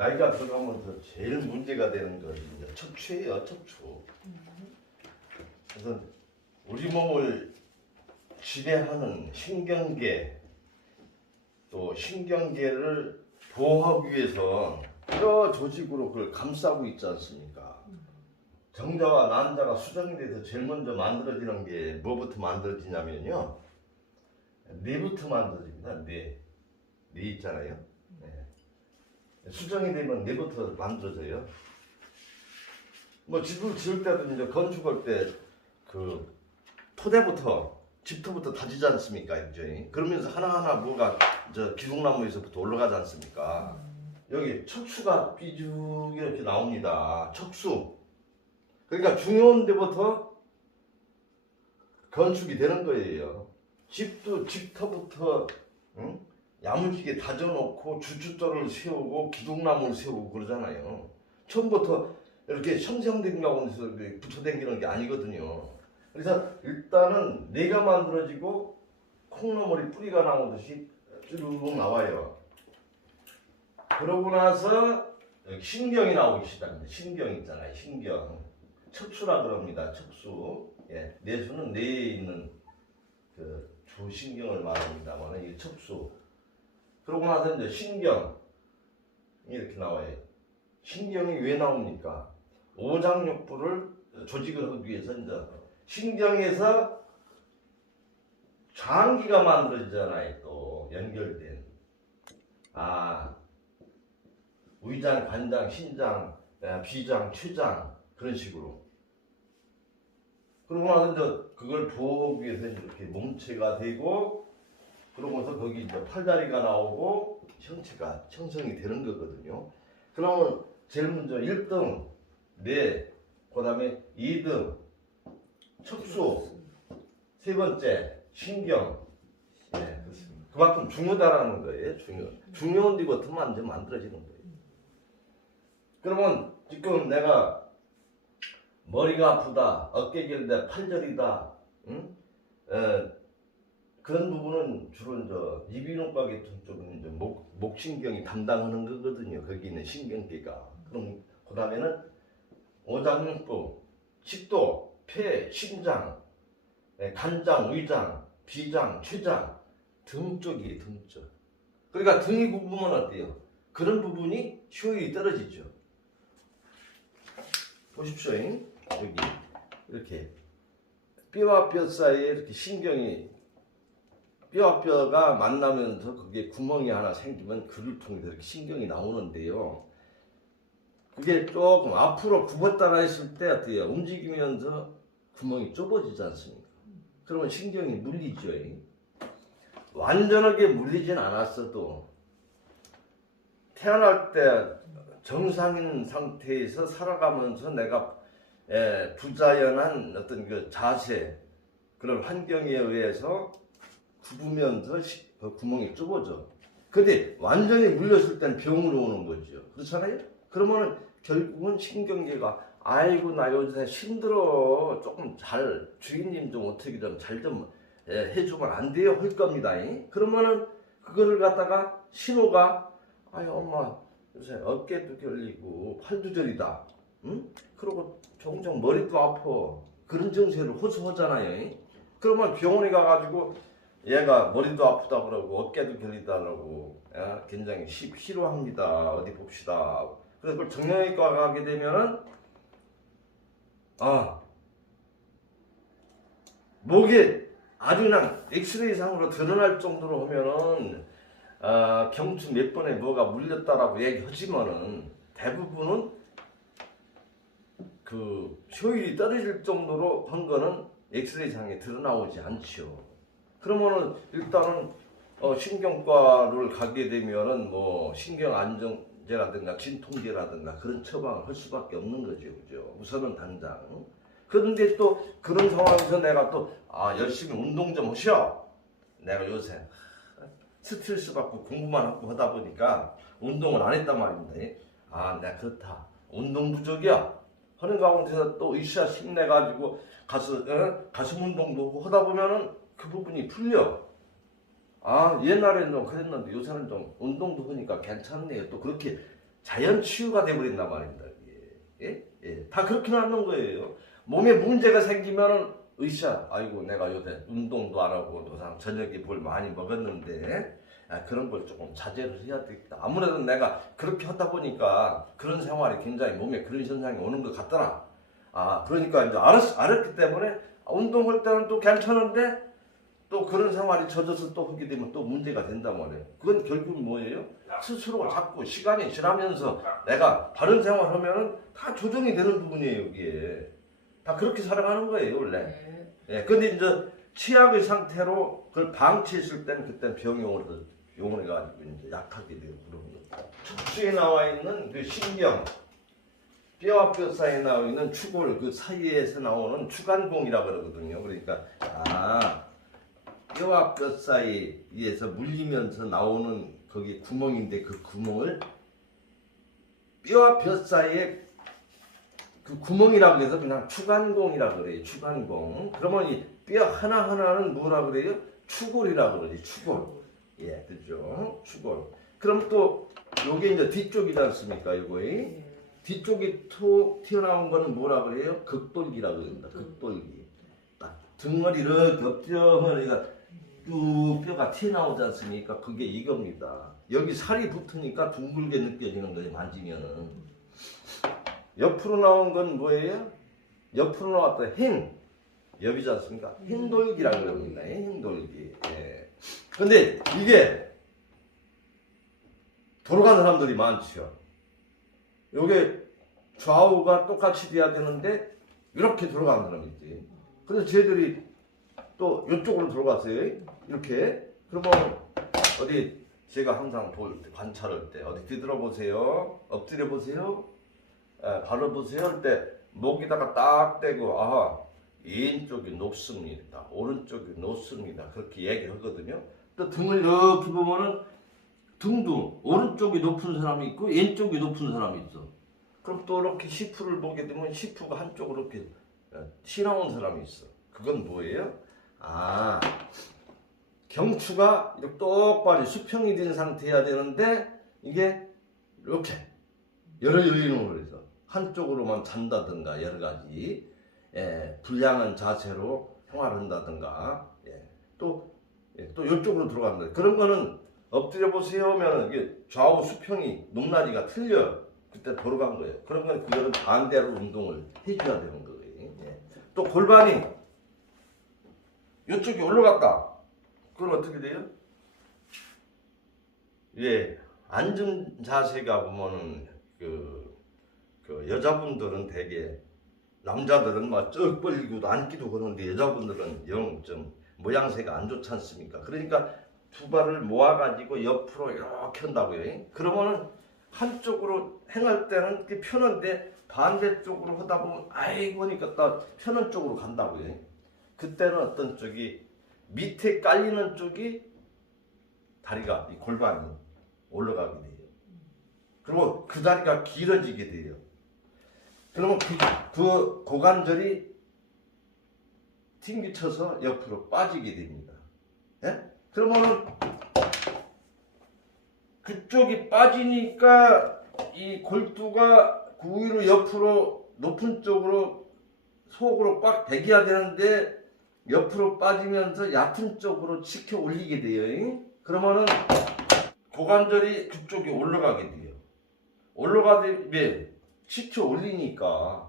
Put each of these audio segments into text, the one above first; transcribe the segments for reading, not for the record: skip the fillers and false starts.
나이가 들어가면서 제일 문제가 되는 건 이제 척추예요, 척추. 그래서 우리 몸을 지배하는 신경계, 또 신경계를 보호하기 위해서 여러 조직으로 그걸 감싸고 있지 않습니까? 정자와 난자가 수정이 돼서 제일 먼저 만들어지는 게 뭐부터 만들어지냐면요, 뇌부터 만들어집니다. 뇌 있잖아요. 네. 수정이 되면 뇌부터 만들어져요. 뭐 집을 지을 때도 이제 건축할 때 그 토대부터 집터부터 다지지 않습니까, 이제 그러면서 하나하나 뭐가 저 기둥나무에서부터 올라가지 않습니까? 여기 척수가 삐죽 이렇게 나옵니다. 척수. 그러니까 중요한 데부터 건축이 되는 거예요. 집도 집터부터 야무지게 다져놓고 주춧돌을 세우고 기둥나무를 세우고 그러잖아요. 처음부터 이렇게 형성된 가운데서 붙여당기는 게 아니거든요. 그래서 일단은 뇌가 만들어지고 콩나물이 뿌리가 나오듯이 쭉 나와요. 그러고 나서 신경이 나오기 시작합니다. 신경 있잖아요. 신경. 척수라 그럽니다. 척수. 예, 뇌수는 뇌에 있는 그 주신경을 말합니다만 이 척수. 그러고 나서 이제 신경 이렇게 나와요. 신경이 왜 나옵니까? 오장육부를 조직을 하기 위해서 이제 신경에서 장기가 만들어지잖아요. 또 연결된 위장, 관장, 신장, 비장, 췌장 그런 식으로. 그러고 나서 이제 그걸 보호하기 위해서 이렇게 몸체가 되고, 그러고서 거기 이제 팔다리가 나오고 형체가 형성이 되는 거거든요. 그러면 제일 먼저 1등 뇌, 그 다음에 2등 척수, 세 번째 신경. 네, 그렇습니다. 그만큼 중요하다라는 거예요. 중요한 데부터 만들어지는 거예요. 그러면 지금 내가 머리가 아프다, 어깨 결이다, 팔절이다, 그런 부분은 주로 이제 이비인후과 계통 쪽은 이제 목신경이 담당하는 거거든요. 거기 있는 신경계가. 그럼 그 다음에는 오장육부, 식도, 폐, 심장, 간장, 위장, 비장, 췌장, 등 쪽이에요. 등 쪽. 그러니까 등이 굽으면 어때요? 그런 부분이 효율이 떨어지죠. 보십시오. 여기 이렇게 뼈와 뼈 사이에 이렇게 신경이, 뼈와 뼈가 만나면서 거기에 구멍이 하나 생기면 그를 통해서 이렇게 신경이 나오는데요. 그게 조금 앞으로 굽었다가 했을 때 어때요? 움직이면서 구멍이 좁아지지 않습니까? 그러면 신경이 물리죠. 완전하게 물리진 않았어도 태어날 때 정상인 상태에서 살아가면서 내가 부자연한 어떤 그 자세, 그런 환경에 의해서 굽으면서 구멍이 좁아져. 근데 완전히 물렸을 때는 병으로 오는 거죠. 그렇잖아요? 그러면은 결국은 신경계가 아이고 나 요새 힘들어, 조금 잘 주인님 좀 어떻게 좀 잘 좀 해주면 안 돼요 할 겁니다. 그러면은 그거를 갖다가 신호가 아유 엄마 요새 어깨도 결리고 팔도 저리다, 그리고 종종 머리도 아파, 그런 증세를 호소하잖아요. 그러면 병원에 가가지고 얘가 머리도 아프다 그러고 어깨도 결리다 그러고 굉장히 피로합니다, 어디 봅시다. 그래서 그걸 정형외과 가게 되면은 목에 아주 그냥 엑스레이 상으로 드러날 정도로 하면은 경추 몇 번에 뭐가 물렸다라고 얘기하지만은 대부분은 그 효율이 떨어질 정도로 한 거는 엑스레이 상에 드러나오지 않죠. 그러면은 일단은 신경과를 가게 되면은 뭐 신경 안정제라든가 진통제라든가 그런 처방을 할 수밖에 없는 거죠, 그죠? 우선은 당장. 그런데 또 그런 상황에서 내가 또 열심히 운동 좀 하셔. 내가 요새 스트레스 받고 공부만 하고 하다 보니까 운동을 안 했단 말입니다. 내가 그렇다, 운동 부족이야 하는 가운데서 또 으쌰 힘내가지고 가슴 운동도 하고 하다 보면은 그 부분이 풀려. 옛날에는 좀 그랬는데 요새는 좀 운동도 하니까 괜찮네요. 또 그렇게 자연 치유가 돼버린단 말입니다. 예? 예. 다 그렇게 낫는 거예요. 몸에 문제가 생기면은 으쌰, 아이고 내가 요새 운동도 안 하고 노상 저녁에 뭘 많이 먹었는데 그런 걸 조금 자제를 해야 되겠다. 아무래도 내가 그렇게 하다 보니까 그런 생활이 굉장히 몸에 그런 현상이 오는 것 같더라. 그러니까 이제 알았기 때문에 운동할 때는 또 괜찮은데 또 그런 생활이 젖어서 또 하게 되면 또 문제가 된단 말이에요. 그건 결국은 뭐예요? 스스로 자꾸 시간이 지나면서 내가 바른 생활하면은 다 조정이 되는 부분이에요, 이게. 다 그렇게 살아가는 거예요, 원래. 예, 근데 이제 취약의 상태로 그걸 방치했을 때는 그때 병용으로 용어가지고 이제 약하게 되고 그런 거. 척추에 나와 있는 그 신경, 뼈와 뼈 사이에 나와 있는 추골 그 사이에서 나오는 추간공이라 그러거든요. 그러니까 뼈와 뼈 사이에서 물리면서 나오는 거기 구멍인데 그 구멍을 뼈와 뼈 사이에 그 구멍이라고 해서 그냥 추간공이라고 그래요. 추간공. 그러면 이 뼈 하나하나는 뭐라 그래요? 추골이라고 그러지. 추골. 예, 그죠? 추골. 그럼 또 요게 이제 뒤쪽이지 않습니까? 요거에. 뒤쪽이 튀어나온 거는 뭐라 그래요? 극돌기라고 그럽니다. 극돌기. 딱 등을 이렇게 엎드려니까 쭉 뼈가 튀어나오지 않습니까? 그게 이겁니다. 여기 살이 붙으니까 둥글게 느껴지는 거예요. 만지면은. 옆으로 나온 건 뭐예요? 옆으로 나왔다 옆이지 않습니까? 흰돌기라고 그럽니다. 흰돌기. 예. 근데 이게 돌아가는 사람들이 많죠. 요게 좌우가 똑같이 돼야 되는데 이렇게 돌아가는 사람이 있지. 그래서 쟤들이 또 이쪽으로 돌아갔어요. 이렇게. 그러면 어디 제가 항상 볼 때, 관찰할 때 어디 뒤돌아 보세요. 엎드려 보세요. 바로 보세요 할 때 목에다가 딱 대고 왼쪽이 높습니다. 오른쪽이 높습니다. 그렇게 얘기하거든요. 또 등을 이렇게 보면은 등도 오른쪽이 높은 사람이 있고 왼쪽이 높은 사람이 있어. 그럼 또 이렇게 시프를 보게 되면 시프가 한쪽으로 이렇게 튀어나온 사람이 있어. 그건 뭐예요? 경추가 이렇게 똑바로 수평이 된 상태여야 되는데 이게 이렇게 여러 요인으로 해서 한쪽으로만 잔다든가 여러 가지 불량한 자세로 생활한다든가 또 이쪽으로 들어간다. 그런 거는 엎드려 보세요 하면 이게 좌우 수평이 높낮이가 틀려. 그때 돌아간 거예요. 그런 건 그거는 반대로 운동을 해줘야 되는 거예요. 또 골반이 이쪽이 올라갔다. 그건 어떻게 돼요? 앉은 자세가 보면은 그 여자분들은 되게 남자들은 막 쩍 벌리고 앉기도 그러는데 여자분들은 영 좀 모양새가 안 좋지 않습니까? 그러니까 두 발을 모아가지고 옆으로 이렇게 한다고요. 그러면은 한쪽으로 행할 때는 이렇게 편한데 반대쪽으로 하다 보면 아이고 하니까 또 편한 쪽으로 간다고요. 그때는 어떤 쪽이 밑에 깔리는 쪽이 다리가 이 골반이 올라가게 돼요. 그리고 그 다리가 길어지게 돼요. 그러면 그 고관절이 튕기쳐서 옆으로 빠지게 됩니다. 그러면은 그쪽이 빠지니까 이 골두가 그 위로 옆으로 높은 쪽으로 속으로 꽉 배겨야 되는데 옆으로 빠지면서 얕은 쪽으로 치켜 올리게 돼요. 그러면은 고관절이 그쪽에 올라가게 돼요. 올라가게 치켜 올리니까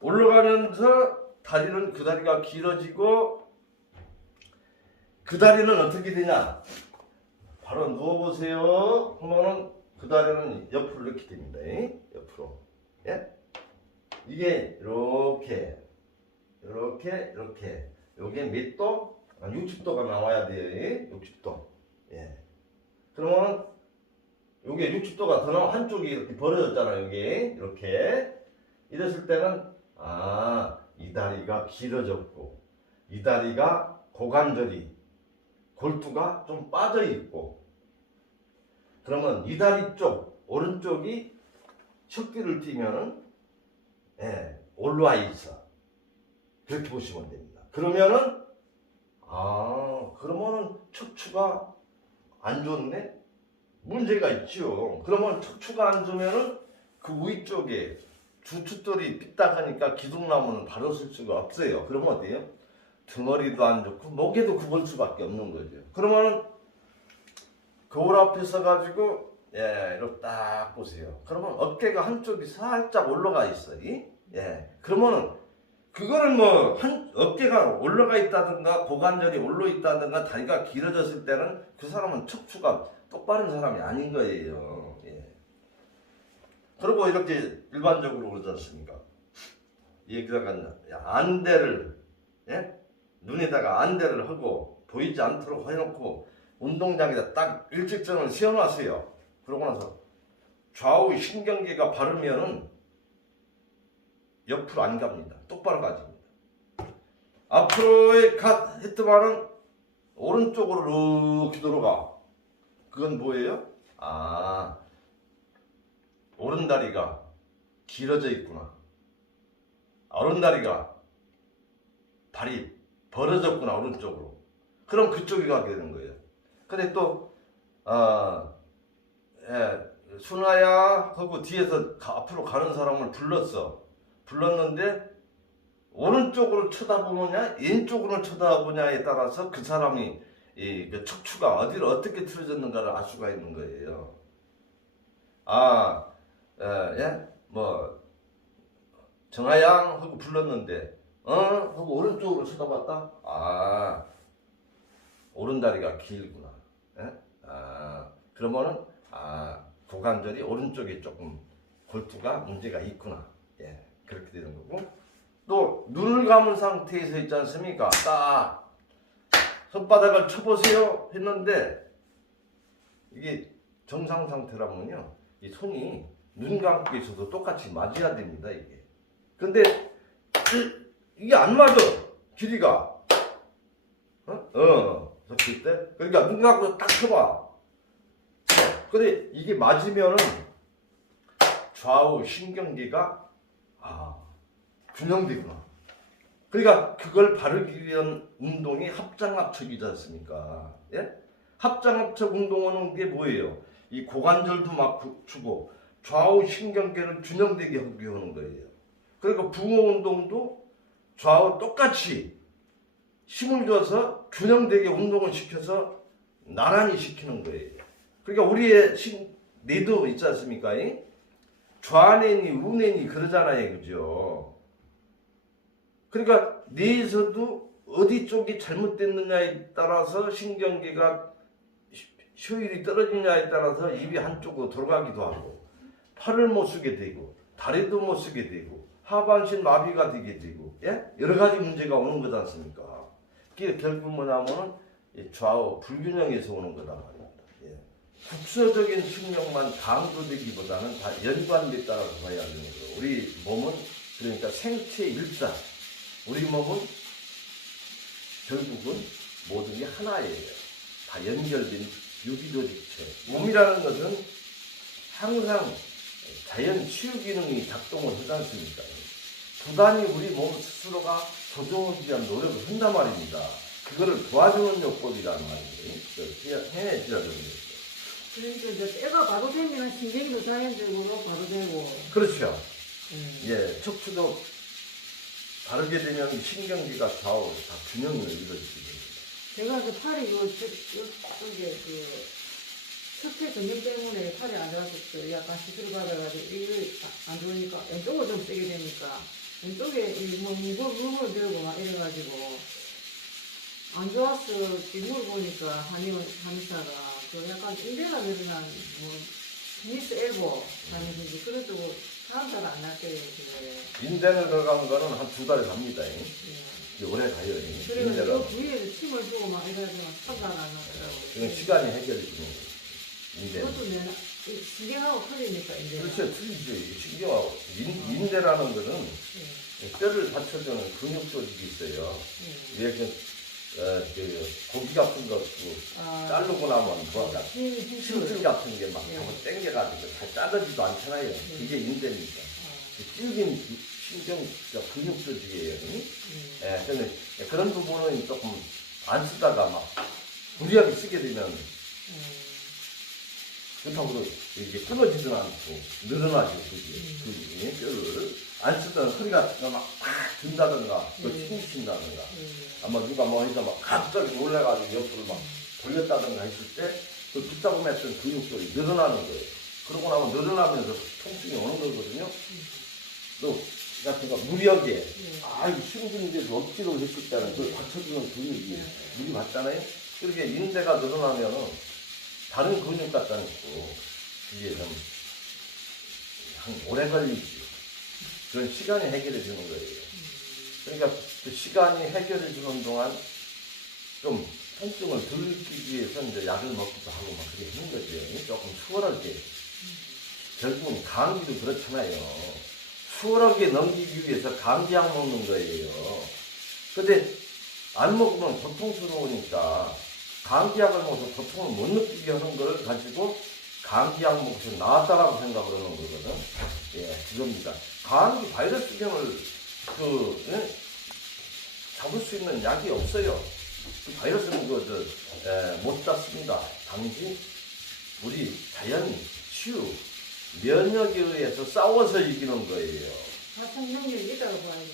올라가면서 다리는 그 다리가 길어지고 그 다리는 어떻게 되냐? 바로 누워보세요. 그러면은 그 다리는 옆으로 이렇게 됩니다. 옆으로. 이게 이렇게 요게 몇 도? 60도가 나와야 돼요. 60도. 그러면 요게 60도가 더 나와 한쪽이 이렇게 벌어졌잖아요. 여기 이렇게 이랬을 때는 이 다리가 길어졌고 이 다리가 고관절이 골두가 좀 빠져 있고 그러면 이 다리 쪽 오른쪽이 척뒤를 띄면은 올라와 있어. 그렇게 보시면 됩니다. 그러면은 척추가 안 좋네? 문제가 있죠. 그러면 척추가 안 좋으면은 그 위쪽에 주춧돌이 삐딱하니까 기둥나무는 바로 쓸 수가 없어요. 그러면 어때요? 등허리도 안 좋고 목에도 굽을 수밖에 없는 거죠. 그러면은 거울 앞에 서가지고 이렇게 딱 보세요. 그러면 어깨가 한쪽이 살짝 올라가 있어요. 그러면은 그거는 뭐 어깨가 올라가 있다든가 고관절이 올라 있다든가 다리가 길어졌을 때는 그 사람은 척추가 똑바른 사람이 아닌 거예요. 그리고 이렇게 일반적으로 그러지 않습니까? 여기다가 안대를 눈에다가 안대를 하고 보이지 않도록 해놓고 운동장에다 딱 일직선을 세워놨어요. 그러고 나서 좌우 신경계가 바르면은 옆으로 안 갑니다. 똑바로 가집니다. 앞으로에 했더만은 오른쪽으로 이렇게 돌아가. 그건 뭐예요? 오른다리가 길어져 있구나. 오른다리가 발이 벌어졌구나, 오른쪽으로. 그럼 그쪽에 가게 되는 거예요. 근데 또 순아야 하고 뒤에서 앞으로 가는 사람을 불렀는데 오른쪽으로 쳐다보느냐 왼쪽으로 쳐다보냐에 따라서 그 사람이 그 척추가 어디로 어떻게 틀어졌는가를 알 수가 있는 거예요. 뭐 정하양 하고 불렀는데 하고 오른쪽으로 쳐다봤다. 오른다리가 길구나. 그러면은 고관절이 오른쪽에 조금 골투가 문제가 있구나. 그렇게 되는 거고, 또 눈을 감은 상태에서 있지 않습니까? 딱 손바닥을 쳐보세요 했는데 이게 정상 상태라면요, 이 손이 눈 감고 있어도 똑같이 맞아야 됩니다. 이게. 근데 이게 안 맞아. 길이가. 섰을 때. 그러니까 눈 감고 딱 쳐봐. 근데 이게 맞으면은 좌우 신경계가 균형되구나. 그러니까 그걸 바르기 위한 운동이 합장합척이지 않습니까? 합장합척 운동하는 게 뭐예요? 이 고관절도 맞추고 좌우 신경계를 균형되게 하기 하는 거예요. 그러니까 붕어 운동도 좌우 똑같이 힘을 줘서 균형되게 운동을 시켜서 나란히 시키는 거예요. 그러니까 우리의 뇌도 있지 않습니까? 좌뇌니 우뇌니 그러잖아요. 그죠? 그러니까 뇌에서도 어디 쪽이 잘못됐느냐에 따라서 신경계가 효율이 떨어지냐에 따라서 입이 한쪽으로 돌아가기도 하고, 팔을 못 쓰게 되고 다리도 못 쓰게 되고 하반신 마비가 되게 되고 여러 가지 문제가 오는 거지 않습니까? 그게 결국 뭐냐면은 좌우 불균형에서 오는 거다 말입니다. 국소적인 측면만 강조되기보다는 다 연관됐다라고 봐야 하는 거예요. 우리 몸은 그러니까 생체 일사, 우리 몸은 결국은 모든 게 하나예요. 다 연결된 유기조직체. 몸이라는 것은 항상 자연 치유 기능이 작동을 하지 않습니까? 부단히 우리 몸 스스로가 조정하기 위한 노력을 한단 말입니다. 그거를 도와주는 요법이라는 말이에요. 해내줘야 됩니다. 그러니까 이제 때가 바로 되면 신경도 자연적으로 바로 되고. 그렇죠. 척추도 바르게 되면 신경계가 좌우 다 균형을 이루어지게 됩니다. 제가 그 팔이 쪽에 그 척추 전염 때문에 팔이 안 좋았었어요. 약간 시술 받아가지고 이걸 안 좋으니까 왼쪽으로 좀 쓰게 되니까 왼쪽에 뭐 무거운 들고 막 이래가지고 안 좋았어. 기록을 보니까 한의사가 그 약간 인대가 늘어난 뭐 테니스 엘보 다니는지 그런 쪽으로 사람들 안 났대요. 인대는 들어간 거는 한 2달에 갑니다. 오래 가요. 그래서 그 부위에 침을 주고 막 이래가지고 참가 안 났더라고요. 그건 시간이 해결해 주는 거예요. 인대. 그것도 내가 신경하고 틀리니까 인대. 그렇죠. 틀리죠. 신경하고. 인대라는 거는 뼈를 받쳐주는 근육 조직이 있어요. 이렇게 고기 같은 거 자르고 나면 힘줄 같은 게 막 한번 땡겨가지고 잘 자르지도 않잖아요. 이게 인대입니다. 질긴 신경 근육 조직이에요. 근데 그런 부분은 조금 안 쓰다가 막 무리하게 쓰게 되면 그렇다고 이게 끊어지도 않고 늘어나죠, 그게. 뼈를 안 쓰던 허리가 막 든다든가, 또 튕긴다든가. 아마 누가 뭐 해서 막 갑자기 놀래가지고 옆으로 막 돌렸다든가 했을 때, 그 붙잡고 했던 근육들이 늘어나는 거예요. 그러고 나면 늘어나면서 통증이 오는 거거든요. 또, 같은 거, 무력에, 심근에서 억지로 했을 때는 그걸 받쳐주는 근육이 물이 받잖아요. 그렇게 인대가 늘어나면은 다른 근육 갖다 놓고 이게 좀 한 오래 걸리지. 그런 시간이 해결해 주는 거예요. 그러니까 그 시간이 해결해 주는 동안 좀 통증을 덜 느끼기 위해서 이제 약을 먹기도 하고 막 그렇게 하는 거죠. 조금 수월하게. 결국은 감기도 그렇잖아요. 수월하게 넘기기 위해서 감기약 먹는 거예요. 근데 안 먹으면 고통스러우니까 감기약을 먹어서 고통을 못 느끼게 하는 걸 가지고 감기약 먹어서 나았다라고 생각을 하는 거거든. 예, 그겁니다. 감기 바이러스병을 잡을 수 있는 약이 없어요. 그 바이러스는 못 잡습니다. 단지 우리 자연 치유 면역에 의해서 싸워서 이기는 거예요. 자생력이 있다고 봐야지.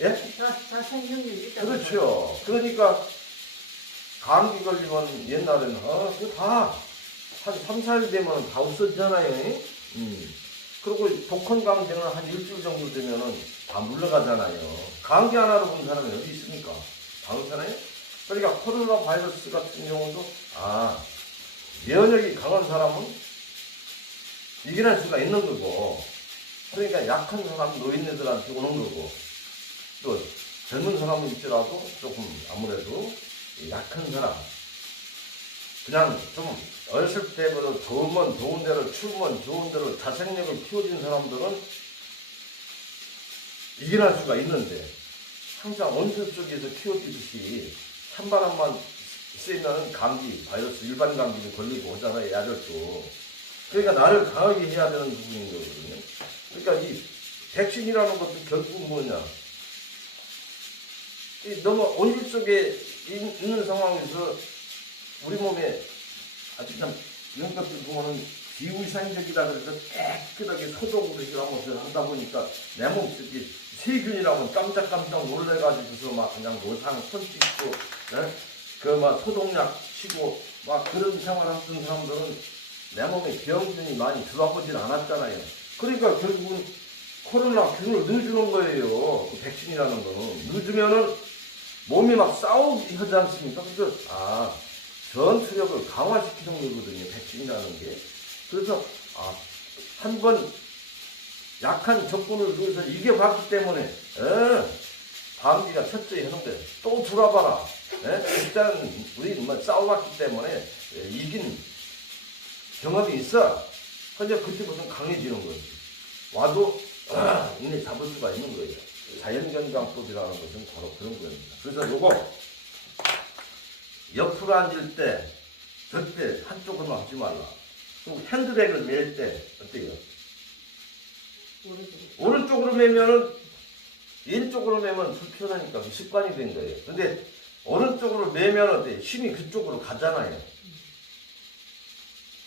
예? 자생력이 있다고. 그렇죠. 그러니까 감기 걸리면 옛날에는 그거 다 한 3, 4일 되면 다 없어지잖아요. 그리고 독한 감기는 한 일주일 정도 되면은 다 물러가잖아요. 감기 하나로 본 사람이 어디 있습니까? 다 그렇잖아요. 그러니까 코로나 바이러스 같은 경우도 면역이 강한 사람은 이겨낼 수가 있는 거고, 그러니까 약한 사람, 노인네들한테 오는 거고, 또 젊은 사람은 있더라도 조금 아무래도 약한 사람, 그냥 좀 어렸을 때부터 더우면 더운 대로, 추우면 추운 대로 자생력을 키워준 사람들은 이겨낼 수가 있는데, 항상 온수 쪽에서 키워주듯이 찬바람만 쐬면 감기, 바이러스, 일반 감기도 걸리고 오잖아요, 야들도. 그러니까 나를 강하게 해야 되는 부분인 거거든요. 그러니까 이 백신이라는 것도 결국 뭐냐. 너무 온실 속에 있는 상황에서 우리 몸에 아주 참 이런 것들 보면은 비위생적이다 그래서 깨끗하게 소독을 이렇게 하다 보니까 내 몸속에 세균이라면 깜짝깜짝 놀래가지고서 막 그냥 노상 손 씻고 그 막 소독약 치고 막 그런 생활하던 사람들은 내 몸에 병균이 많이 들어와보질 않았잖아요. 그러니까 결국은 코로나 균을 넣어주는 거예요. 그 백신이라는 거는. 넣어주면은 몸이 막 싸우게 하지 않습니까? 그래서, 전투력을 강화시키는 거거든요. 백신이라는 게. 그래서, 한 번 약한 적군을 넣어서 이겨봤기 때문에, 감기가 첫째 하는 거예요. 또 들어봐라. 일단, 우리 싸워봤기 때문에, 이긴 경험이 있어. 근데 그때부터 강해지는 거지. 와도 이내 잡을 수가 있는 거예요. 자연경장법이라는 것은 바로 그런 겁니다. 그래서 요거 옆으로 앉을 때 절대 한쪽으로만 하지 말라. 그리고 핸드백을 맬 때 어때요? 오른쪽으로 매면은 왼쪽으로 매면 불편하니까 습관이 된 거예요. 근데 오른쪽으로 매면 어때요? 힘이 그쪽으로 가잖아요.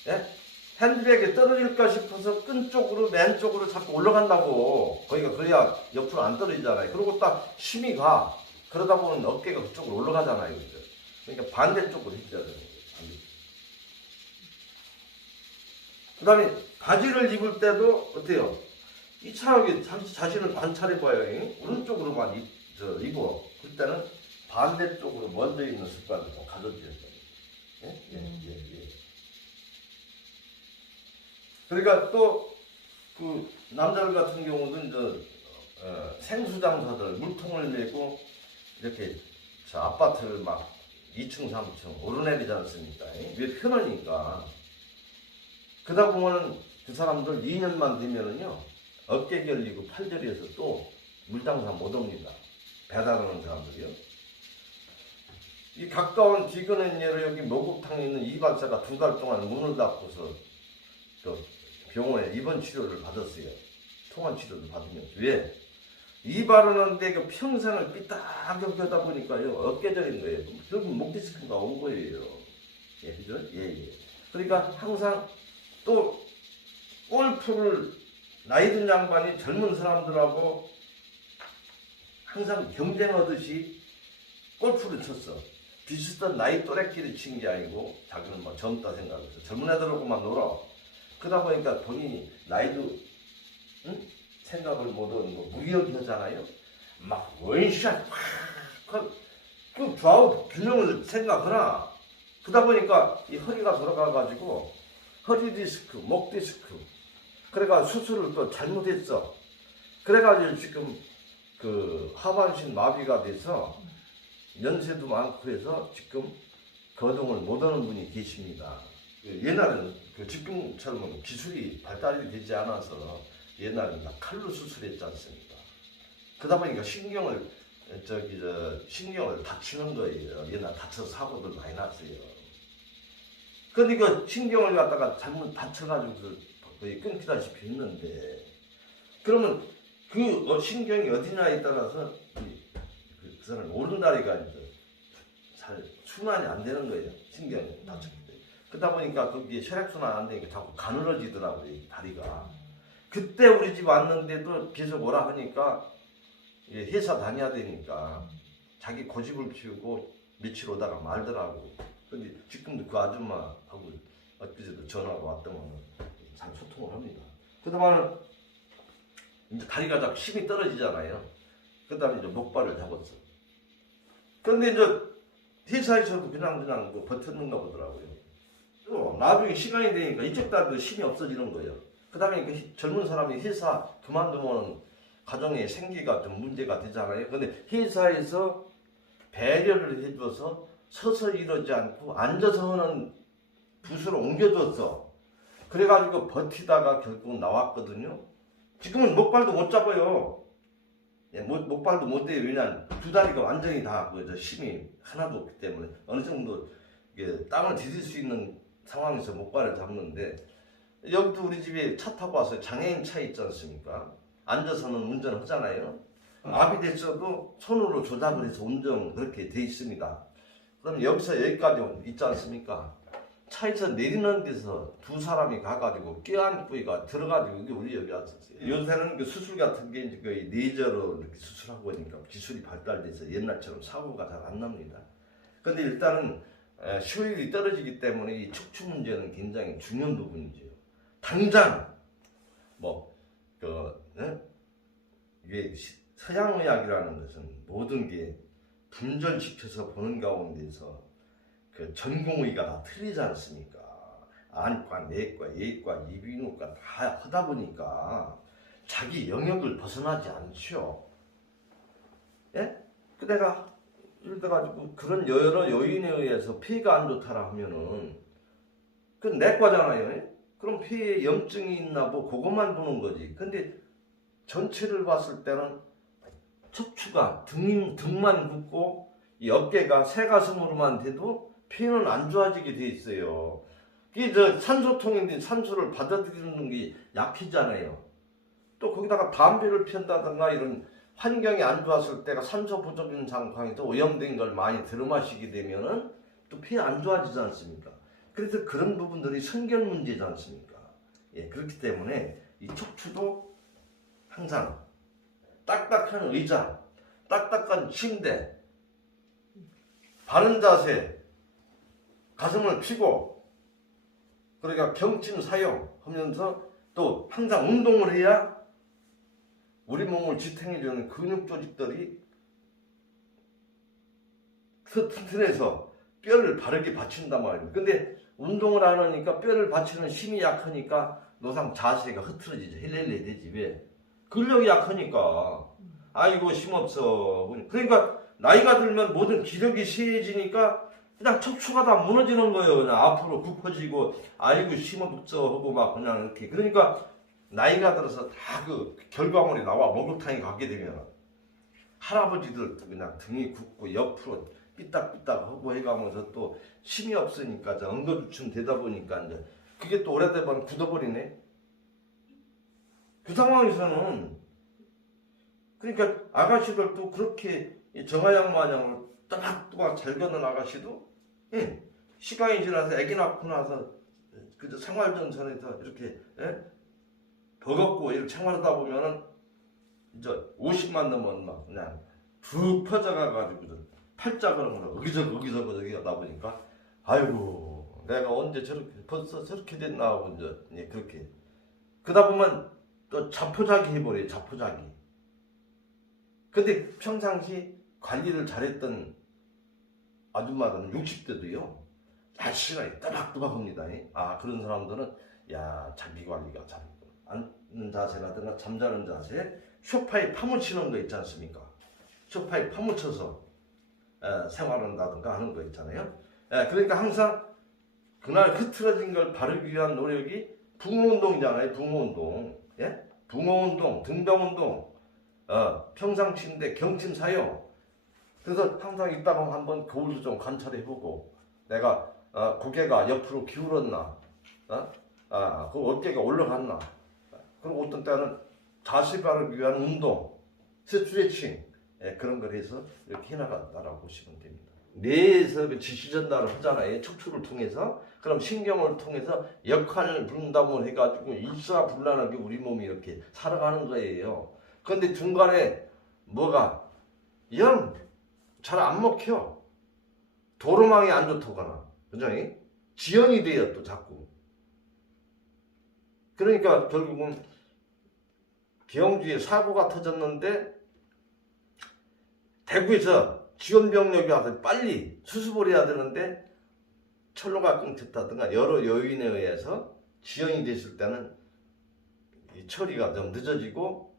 예? 핸드백에 떨어질까 싶어서 끈 쪽으로 맨 쪽으로 자꾸 올라간다고. 거기가 그래야 옆으로 안 떨어지잖아요. 그리고 딱 힘이 가. 그러다 보면 어깨가 그쪽으로 올라가잖아요. 그죠? 그러니까 반대쪽으로 해줘야 되는 거예요. 그 다음에 바지를 입을 때도 어때요? 이상하게 자신을 관찰해봐요. 오른쪽으로만 입어. 그때는 반대쪽으로 먼저 입는 습관을 좀 가져줘야 돼요. 예. 그러니까 또 그 남자들 같은 경우는 생수장사들 물통을 메고 이렇게 저 아파트를 막 2층, 3층 오르내리지 않습니까? 왜 편하니까. 그러다 보면은 그 사람들 2년만 되면은요 어깨 결리고 팔 결려서 또 물장사 못 옵니다. 배달하는 사람들이요. 이 가까운 기근한 예로 여기 목욕탕에 있는 이발사가 2달 동안 문을 닫고서 또 병원에 입원 치료를 받았어요. 통원 치료를 받으면서. 왜? 이발하는데 그 평생을 삐딱하게 하다 보니까요 어깨 저린 거예요. 결국 목 디스크가 온 거예요. 예, 그죠? 예. 그러니까 항상 또 골프를 나이 든 양반이 젊은 사람들하고 항상 경쟁하듯이 골프를 쳤어. 비슷한 나이 또래끼리 친 게 아니고 자기는 뭐 젊다 생각해서 젊은 애들하고만 놀아. 그러다 보니까 본인이 나이도 생각을 못하는 거 무기력이 하잖아요. 막 원샷 그 좌우 균형을 생각하나. 그러다 보니까 이 허리가 돌아가가지고 허리 디스크, 목 디스크. 그래가 수술을 또 잘못했어. 그래가지고 지금 그 하반신 마비가 돼서 연세도 많고 해서 지금 거동을 못하는 분이 계십니다. 옛날에는 그 지금처럼 기술이 발달이 되지 않아서 옛날에는 다 칼로 수술했지 않습니까? 그러다 보니까 신경을 다치는 거예요. 옛날 다쳐서 사고들 많이 났어요. 근데 그 신경을 갖다가 잘못 다쳐가지고 거의 끊기다시피 했는데, 그러면 그 신경이 어디냐에 따라서 그 사람 오른다리가 이제 잘 순환이 안 되는 거예요. 신경이 다쳤기 때문에. 그러다 보니까 거기에 혈액순환 안 되니까 자꾸 가늘어지더라고요, 이 다리가. 그때 우리 집 왔는데도 계속 오라 하니까 회사 다녀야 되니까 자기 고집을 피우고 며칠 오다가 말더라고. 근데 지금도 그 아줌마하고 엊그제도 전화가 왔더만 잘 소통을 합니다. 그동안은 이제 다리가 자꾸 힘이 떨어지잖아요. 그 다음에 이제 목발을 잡았어. 근데 이제 회사에서도 그냥 뭐 버텼는가 보더라고요. 또 나중에 시간이 되니까 이쪽 다리도 힘이 없어지는 거예요. 그 다음에 그 젊은 사람이 회사 그만두면 가정의 생계가 좀 문제가 되잖아요. 근데 회사에서 배려를 해줘서 서서 이러지 않고 앉아서 하는 부서로 옮겨줬어. 그래가지고 버티다가 결국 나왔거든요. 지금은 목발도 못 잡아요. 목발도 못 돼요. 왜냐면 두 다리가 완전히 다 힘이 하나도 없기 때문에 어느 정도 땅을 디딜 수 있는 상황에서 목발을 잡는데, 여기도 우리 집에 차 타고 와서 장애인 차 있지 않습니까? 앉아서는 운전하잖아요. 마비됐어도 손으로 조작을 해서 운전 그렇게 돼 있습니다. 그럼 여기서 여기까지 있지 않습니까? 차에서 내리는 데서 두 사람이 가가지고 껴안고가 들어가지고 우리 여기 왔었어요. 요새는 그 수술 같은 게 이제 거의 레이저로 이렇게 수술하고 보니까 기술이 발달돼서 옛날처럼 사고가 잘 안 납니다. 근데 일단은 효율이 떨어지기 때문에 이 척추 문제는 굉장히 중요한 부분이죠. 당장 이게 서양의학이라는 것은 모든 게 분절시켜서 보는 가운데서 그 전공의가 다 틀리지 않습니까? 안과, 내과, 예과, 이비인후과 다 하다 보니까 자기 영역을 벗어나지 않죠. 예? 그 내가 이래가지고 그런 여러 요인에 의해서 폐가 안 좋다라 하면은 그 내과잖아요. 예? 그럼 폐에 염증이 있나 뭐 그것만 보는 거지. 근데 전체를 봤을 때는 척추가 등만 굽고 이 어깨가 새가슴으로만 돼도 폐는 안 좋아지게 돼 있어요. 이게 산소통인데 산소를 받아들이는 게 약해잖아요. 또 거기다가 담배를 피운다든가 이런 환경이 안 좋았을 때가 산소 부족인 상황에서 오염된 걸 많이 들어마시게 되면은 또 폐 안 좋아지지 않습니까? 그래서 그런 부분들이 선결 문제지 않습니까? 예, 그렇기 때문에 이 척추도 항상 딱딱한 의자, 딱딱한 침대, 바른 자세, 가슴을 펴고, 그러니까 경침 사용하면서 또 항상 운동을 해야 우리 몸을 지탱해주는 근육 조직들이 튼튼해서 뼈를 바르게 받친단 말입니다. 근데 운동을 안 하니까 뼈를 받치는 힘이 약하니까 노상 자세가 흐트러지죠. 헬렐레 되지. 왜? 근력이 약하니까. 아이고 힘없어. 그러니까 나이가 들면 모든 기력이 쇠해지니까 그냥 척추가 다 무너지는 거예요. 그냥 앞으로 굽어지고 아이고 힘없어 하고 막 그냥 이렇게. 그러니까 나이가 들어서 다 그 결과물이 나와. 목욕탕에 가게 되면 할아버지들도 그냥 등이 굽고 옆으로 삐딱삐딱 하고 해가면서 또 힘이 없으니까 응급주춤 되다 보니까 이제 그게 또 오래되면 굳어버리네. 그 상황에서는 그러니까 아가씨들도 그렇게 정화양 마냥 또박또박 잘 걷는 아가씨도 시간이 지나서 애기 낳고 나서 그저 생활전선에서 이렇게 버겁고 이렇게 생활하다 보면은 이제 50만 넘으면 막 그냥 푹 퍼져가가지고 팔자그런 거기저기 하다 보니까 아이고 내가 언제 저렇게 벌써 저렇게 됐나 하고 이제 그렇게 그러다 보면 또 자포자기 해버려요. 자포자기. 근데 평상시 관리를 잘했던 아줌마들은 60대도요 날씬하게 따박따박합니다. 아 그런 사람들은 야 자기 관리가 잘 앉는 자세라든가 잠자는 자세 소파에 파묻히는 거 있지 않습니까? 소파에 파묻혀서 생활한다든가 하는 거 있잖아요. 그러니까 항상 그날 흐트러진 걸 바르기 위한 노력이 붕어운동이잖아요. 붕어운동. 예? 붕어운동, 등병운동, 평상치인데 경침 사용. 그래서 항상 이따가 한번 거울도 좀 관찰해보고 내가 고개가 옆으로 기울었나, 그 어깨가 올라갔나. 그리고 어떤 때는 자세 바르기 위한 운동, 스트레칭 그런 걸 해서 이렇게 해나간다라고 보시면 됩니다. 뇌에서 그 지시전달을 하잖아요. 척추를 통해서. 그럼 신경을 통해서 역할 분담을 해가지고 일사불란하게 우리 몸이 이렇게 살아가는 거예요. 그런데 중간에 뭐가 영 잘 안 먹혀. 도로망이 안 좋다거나, 그죠? 지연이 돼요 또 자꾸. 그러니까 결국은 경주에 사고가 터졌는데 대구에서 지원병력이 와서 빨리 수습을 해야 되는데 철로가 끊겼다든가 여러 요인에 의해서 지연이 됐을 때는 이 처리가 좀 늦어지고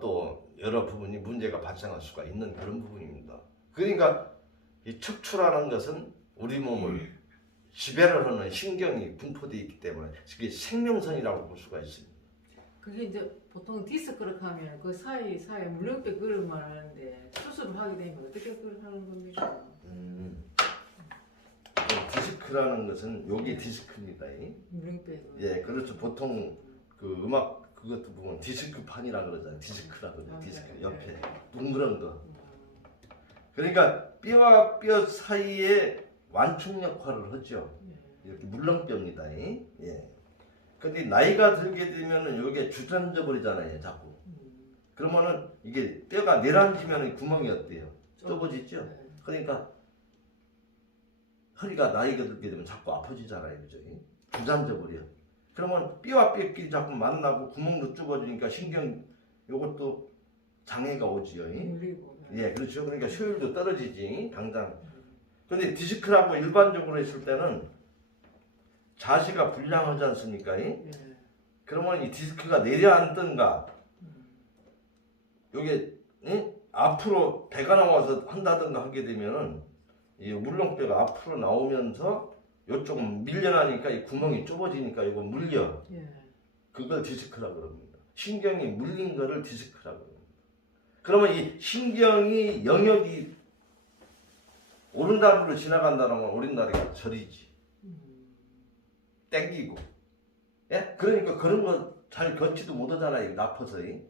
또 여러 부분이 문제가 발생할 수가 있는 그런 부분입니다. 그러니까 이 척추라는 것은 우리 몸을 지배를 하는 신경이 분포되어 있기 때문에 그게 생명선이라고 볼 수가 있습니다. 그게 이제 보통 디스크를 하면 그 사이사이에 물렁뼈 그걸 말하는데 수술을 하게 되면 어떻게 그걸 하는 겁니까? 디스크라는 것은 여기 디스크입니다. 물렁뼈. 예, 그렇죠. 보통 그 음악 그것도 보면 디스크판이라 그러잖아요. 디스크라 그러죠. 디스크 옆에 동그란 거. 그러니까 뼈와 뼈 사이에 완충 역할을 하죠. 이렇게 물렁뼈입니다. 예. 근데 나이가 들게 되면은 여기에 주저앉아 버리잖아요, 자꾸. 그러면은 이게 뼈가 내려앉으면 구멍이 어때요? 좁아지죠. 그러니까 허리가 나이가 들게 되면 자꾸 아파지잖아요, 그죠? 주저앉아 버려. 그러면 뼈와 뼈끼리 자꾸 만나고 구멍도 좁아지니까 신경 요것도 장애가 오지요. 예, 그렇죠. 그러니까 효율도 떨어지지, 당장. 근데 디스크라고 일반적으로 했을 때는 자세가 불량하지 않습니까? 그러면 이 디스크가 내려앉든가, 요게 앞으로 배가 나와서 한다든가 하게 되면은 이 물렁뼈가 앞으로 나오면서 요쪽은 밀려나니까 이 구멍이 좁아지니까 이거 물려. 그걸 디스크라고 그럽니다. 신경이 물린 거를 디스크라고 그럽니다. 그러면 이 신경이 영역이 오른다리로 지나간다는 건 오른다리가 저리지. 땡기고. 예? 그러니까 그런 거 잘 걷지도 못하잖아요. 나빠서. 예.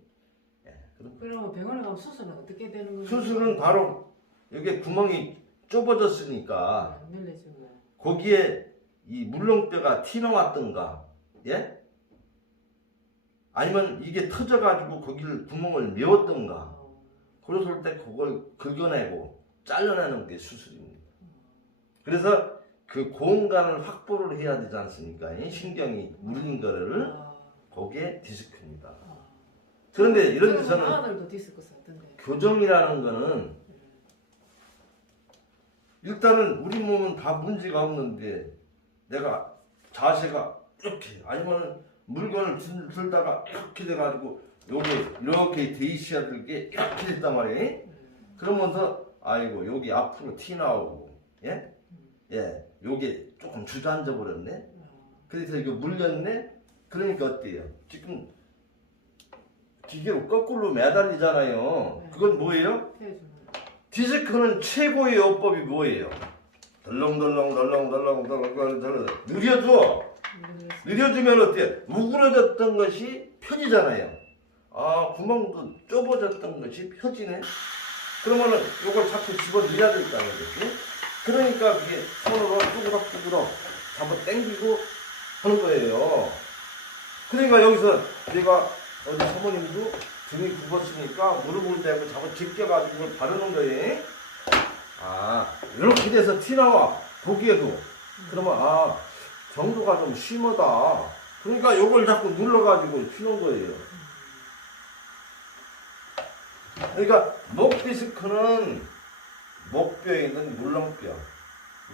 그러면 병원에 가면 수술은 어떻게 되는 거예요? 수술은 바로 여기 구멍이 좁아졌으니까 거기에 이 물렁뼈가 튀어나왔던가, 예? 아니면 이게 터져가지고 거기를 구멍을 메웠던가, 그랬을 때 그걸 긁어내고 잘라내는 게 수술입니다. 그래서 그 공간을 확보를 해야 되지 않습니까? 이 신경이 물린 거를 거기에 디스크입니다. 그런데 이런 데서는 아들도 디스크 썼던데. 교정이라는 거는 일단은 우리 몸은 다 문제가 없는데 내가 자세가 이렇게 아니면 물건을 들다가 이렇게 돼가지고 요게 이렇게 돼 있어야 될 게 이렇게 됐단 말이에요. 그러면서 아이고 여기 앞으로 티 나오고, 예? 예, 요게 조금 주저앉아 버렸네. 그래서 이거 물렸네. 그러니까 어때요? 지금 기계로 거꾸로 매달리잖아요. 그건 뭐예요? 디스크는 최고의 요법이 뭐예요? 덜렁덜렁 느려줘. 느려주면 어때요? 우그러졌던 것이 펴지잖아요. 아, 구멍도 좁아졌던 것이 펴지네. 그러면은 요걸 자꾸 집어 넣어야 된다는 거지. 그러니까 그게 손으로 뚜그럭 잡아 당기고 하는 거예요. 그러니까 여기서 내가 어디 사모님도 등이 굽었으니까 무릎을 대고 잡아 제껴가지고 바르는 거예요. 아, 이렇게 돼서 티 나와. 보기에도. 그러면, 아, 정도가 좀 심하다. 그러니까 요걸 자꾸 눌러가지고 피는 거예요. 그러니까 목 디스크는 목뼈에 있는 물렁뼈.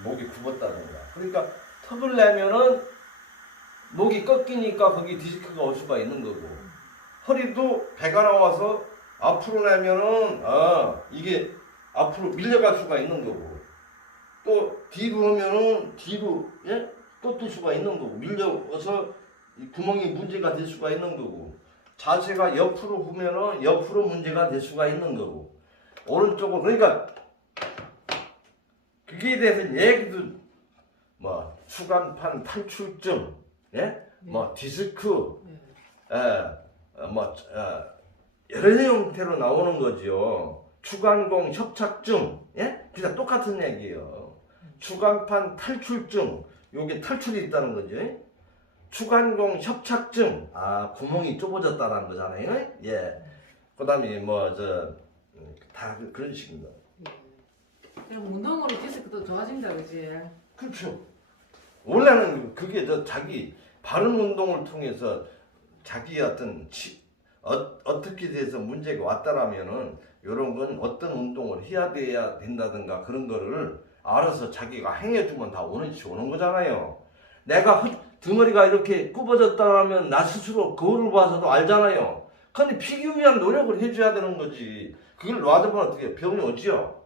목이 굽었다든가. 그러니까 턱을 내면은 목이 꺾이니까 거기 디스크가 올 수가 있는 거고. 허리도 배가 나와서 앞으로 내면은, 이게 앞으로 밀려갈 수가 있는 거고. 또 뒤로 하면은 뒤로, 예? 꺾일 수가 있는 거고. 밀려서 이 구멍이 문제가 될 수가 있는 거고. 자세가 옆으로 보면은 옆으로 문제가 될 수가 있는 거고. 오른쪽으로, 그러니까 그게 대해서 얘기도 뭐 추간판 탈출증, 예? 뭐 디스크, 여러 형태로 나오는 거죠. 추간공 협착증, 예? 그냥 똑같은 얘기예요. 추간판 탈출증, 요게 탈출이 있다는 거죠. 추간공 협착증, 구멍이 좁아졌다는 거잖아요. 예. 그다음에 다 그런 식입니다. 그럼 운동으로 디스크도 좋아진다, 그지? 그렇죠. 원래는 그게 자기 바른 운동을 통해서 자기 어떻게 돼서 문제가 왔다라면은 이런 건 어떤 운동을 해야 된다든가 그런 거를 알아서 자기가 행해주면 다 원위치 오는 거잖아요. 내가 등어리가 이렇게 굽어졌다면 나 스스로 거울을 봐서도 알잖아요. 근데 피기 위한 노력을 해줘야 되는 거지. 그걸 놔두면 어떻게 병이 오지요?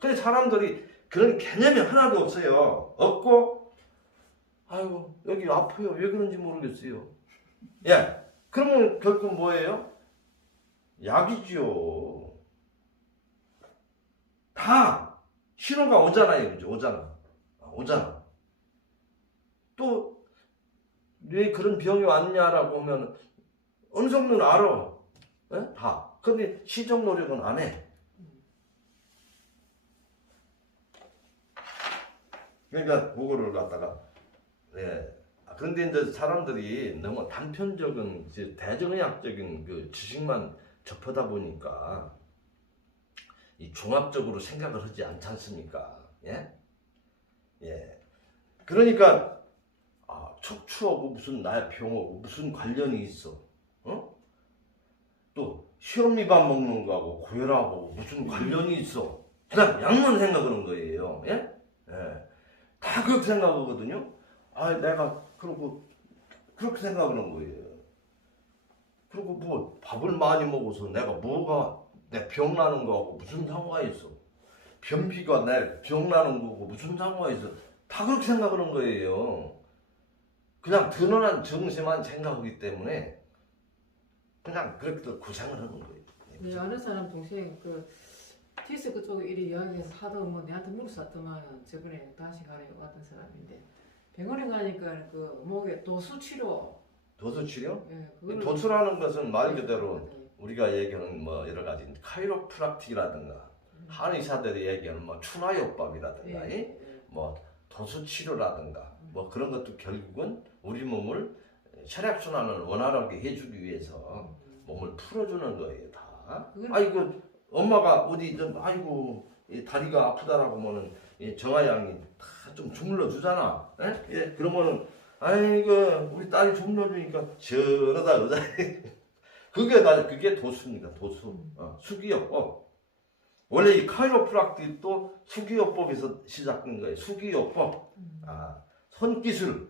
근데 사람들이 그런 개념이 하나도 없어요. 없고, 아이고, 여기 아파요. 왜 그런지 모르겠어요. 예. 그러면 결국 뭐예요? 약이죠. 다 신호가 오잖아요. 그죠? 오잖아. 또, 왜 그런 병이 왔냐라고 하면, 어느 정도는 알아. 예? 다. 근데 시정 노력은 안 해. 그러니까 그거를 갖다가 그런데 이제 사람들이 너무 단편적인 대정의학적인 그 지식만 접하다 보니까 이 종합적으로 생각을 하지 않지 않습니까? 예? 그러니까 척추하고 무슨 나의 병하고 무슨 관련이 있어? 또 시험미밥 먹는 거하고 고혈압하고 무슨 관련이 있어? 그냥 약만 생각하는 거예요. 예? 다 그렇게 생각하거든요. 내가 그렇게 생각하는 거예요. 그리고 뭐 밥을 많이 먹어서 내가 뭐가 내 병 나는 거하고 무슨 상관이 있어? 변비가 내 병 나는 거고 무슨 상관이 있어? 다 그렇게 생각하는 거예요. 그냥 드러난 정세만 생각하기 때문에 그냥 그렇게 고생을 하는 거예요. 네, 아는 사람 동생 디스크 쪽에 이리 이야기해서 하던 내한테 물었었더만 저번에 다시 가려고 왔던 사람인데 병원에 가니까 목에 도수 치료. 도수 치료? 그거를 도수라는 것은 말 그대로 우리가 얘기하는 여러 가지 카이로프락틱이라든가 한의사들이 얘기하는 추나요법이라든가 도수 치료라든가 그런 것도 결국은 우리 몸을 혈액순환을 원활하게 해주기 위해서 몸을 풀어주는 거예요 다. 엄마가 어디 이 다리가 아프다라고 하면은 정아양이 다 좀 주물러 주잖아. 그러면은 우리 딸이 주물러 주니까 시원하다 그러잖아. 그게 도수입니다. 도수. 수기요법. 원래 이 카이로프락틱도 수기요법에서 시작된 거예요. 수기요법. 손기술.